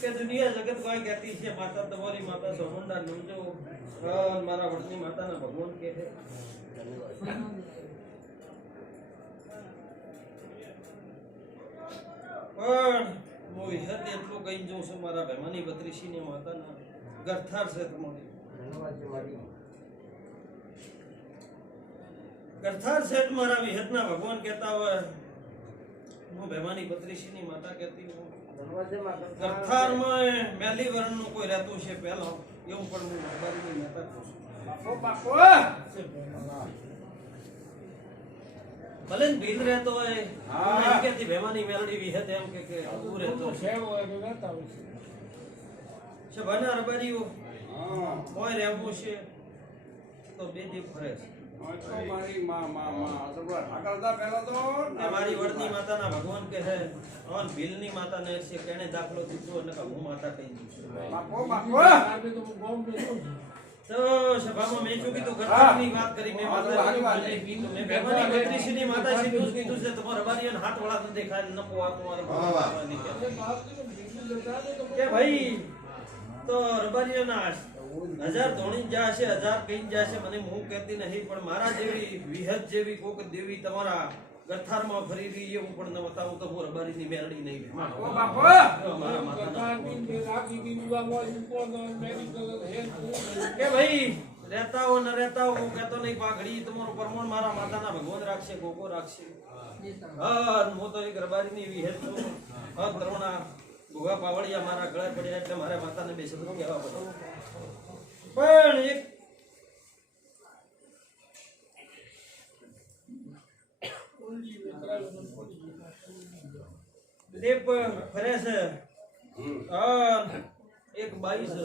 કે દુનિયા જગત કોઈ કહેતી છે માતા તમારી માતા સોમંડા નંજો મારા વડની માતાના ભગવાન કે છે પણ હું વિહત એટલું કહી જોઉં છું મારા ભેમાની બત્રીસીની માતાના ગરથાર છે તમારી ગરથાર શેઠ મારા વિહતના ભગવાન કહેતા હોય હું ભેમાની બત્રીસીની માતા કહેતી હું ગરથારમાં મેલી વર્ણનું કોઈ રહેતું છે પહેલા એવું પણ હું અખબારીની માતા કહું છું ભલે ભીલ રહેતો હોય એમ કેતી ભેમાની મેલડી વિહત એમ કે તું રહેતો છે બના રબારીઓ કોઈ રહેવું છે તો બે દી ફરે છે મારી વડની માતાના ભગવાન કે છે ઓન ભીલની માતાને છે કેને દાખલો દીધો અને હું માતા કહી દઉં તો સભામાં મેં શું કીધું ઘરની વાત કરી મેં માતાની કીધું મેં ભગવાનની બત્રીસીની માતા સીધું કીધું છે તમારા રબારીઓને હાથ વાળા ન દેખાય ન પોવા તમારે કે ભાઈ તો રબારીઓના 1000 ધોણી જાશે 1000 કઈ જાશે મને હું કહેતી નહીં પણ મારા જેવી વિહત જેવી કોક દેવી તમારા ગરથારમાં ફરી રહી એવું પણ ન બતાવું તો હું રબારીની મેરડી નહીં કે ભાઈ રહેતા હો ન રહેતા હો હું કહેતો નહીં પાઘડી તમારું પરમણ મારા માતાના ભગવાન રાખશે ગોગો રાખશે હા હું તો એક રબારીની વિહત છું હા તરુણા ભોગા પાવડિયા મારા ગળે પડ્યા એટલે મારા માતાને બે શબ્દો કહેવા પડે પણ એક દેપ ફરે છે એક બાઈ છે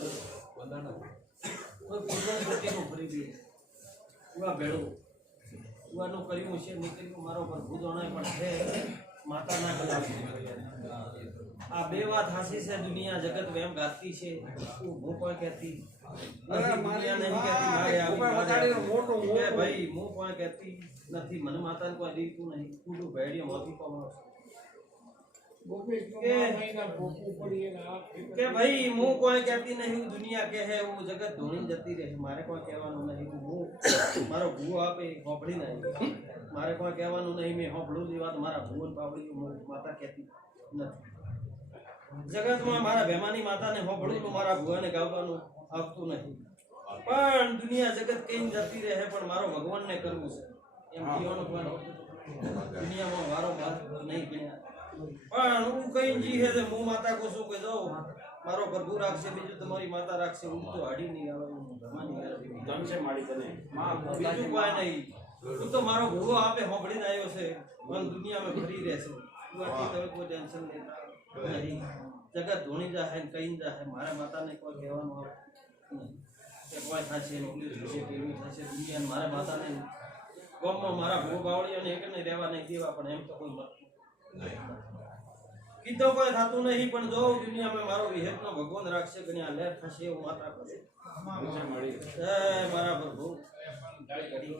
ઉવાનું કર્યું છે નીકળ્યું મારો પર ભૂદોણા પણ છે માતાના ગળા આ બે વાત હાસી છે દુનિયા જગત વેમ ગાતી છે હું કોઈ કહેતી દુનિયા નહીં કહેતી ભાઈ હું કોઈ કહેતી નથી મને માતાને કોઈ દીધું નહીં કુડું ભેડિયો મોતી પામો કે ભાઈ હું કોઈ કહેતી નહીં દુનિયા કહે એવું જગત ધોણી જતી રહે મારે કોઈ કહેવાનું નહીં હું મારો ભૂ આપે હોંભળી નહીં મારે કોઈ કહેવાનું નહીં મેં હોંભળું ની વાત મારા ભૂવન પાવડી માતા કહેતી નથી જગતમાં મારા ભેમાની માતાને હોંભળું મારા ભુવાને ગાવાનું આવતું નહીં પણ દુનિયા જગત કઈ જતી રહે પણ મારો ભગવાનને કરવું છે એમ જીવવાનું પણ દુનિયામાં મારો ભાગ નહીં ગણ્યા પણ હું કઈ જી છે હું માતા કહું છું કે જાઓ મારો પ્રભુ રાખશે બીજું તમારી માતા રાખશે હું તો હાડી નહીં આવે હું ભગવાનની જમશે માડી તને બીજું કોઈ નહીં તું તો મારો ભૂવો આપે હોંભળીને આવ્યો છે મન દુનિયામાં ફરી રહેશે બાકી તમે કોઈ ટેન્શન લેતા નહીં જગત ધોણી જાય કઈ જાય મારા માતાને કોઈ કહેવાનું આવે કે કોઈ થશે થશે પેલું થશે દુનિયા મારા માતાને ગામમાં મારા ભૂ બાવળીઓને એક નહીં રહેવા નહીં દેવા પણ એમ તો કોઈ મત કીધો કોઈ થતું નહીં પણ જો દુનિયામાં મારો વિહેતનો ભગવાન રાખશે કે આ લહેર થશે એવું માતા કરે મારા પ્રભુ ઘડી